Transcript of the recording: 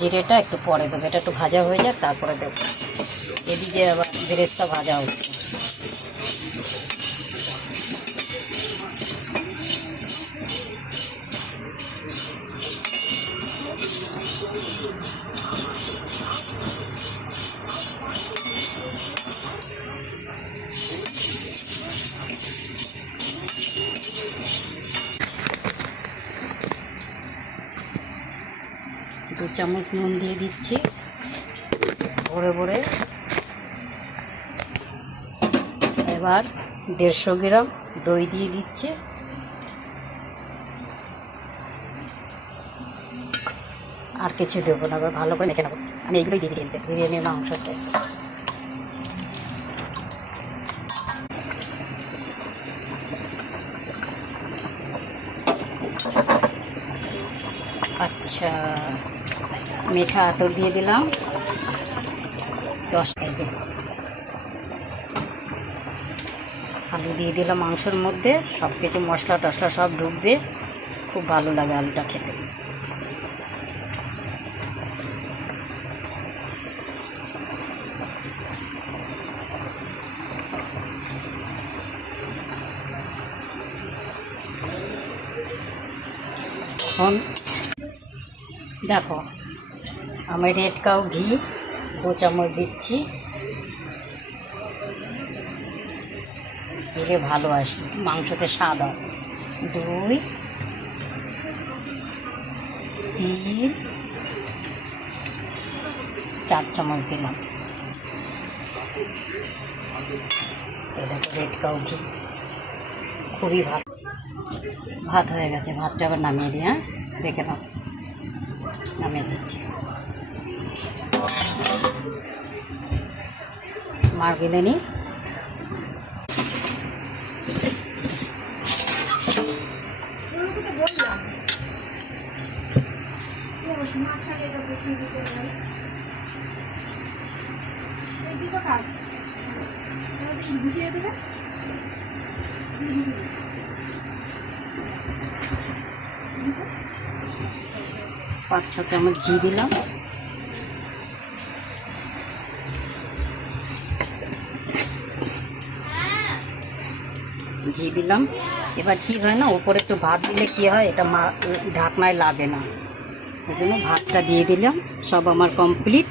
জিরেটা একটু পরে দেবো, এটা একটু ভাজা হয়ে যাক তারপরে দেবো। এদিকে আবার বেরেস্তা ভাজা হচ্ছে। দু চামচ নুন দিয়ে দিচ্ছি ভরে ভরে। এবার 150 গ্রাম দই দিয়ে দিচ্ছি। আর কিছু দেবো না, এবার ভালো করে মেখে নেবো। আমি এইগুলোই দিয়ে দিচ্ছি বিরিয়ানির মাংসতে। আচ্ছা, মিঠা আতর দিয়ে দিলাম 10 কেজি। আলু দিয়ে দিলাম মাংসের মধ্যে, সব কিছু মশলা টশলা সব ঢুকবে, খুব ভালো লাগে আলুটা খেতে। এখন দেখো আমি রেড কাউ ঘি 2 চামচ দিচ্ছি, দিলে ভালো আসে মাংসতে স্বাদ হয়। 2 3 4 চামচ দিলাম। এটা তো রেড কাউ ঘি, খুবই ভালো। ভাত হয়ে গেছে, ভাতটা আবার নামিয়ে দিই। হ্যাঁ, দেখে নাও, নামিয়ে দিচ্ছি। মার গেলে নি পাঁচ ছ চামচ ঘি দিলাম। ঘি দিলাম। এবার কি হয় না, উপরে একটু ভাত দিলে কি হয়, এটা ঢাকনায় লাগে না, এই জন্য ভাতটা দিয়ে দিলাম। সব আমার কমপ্লিট।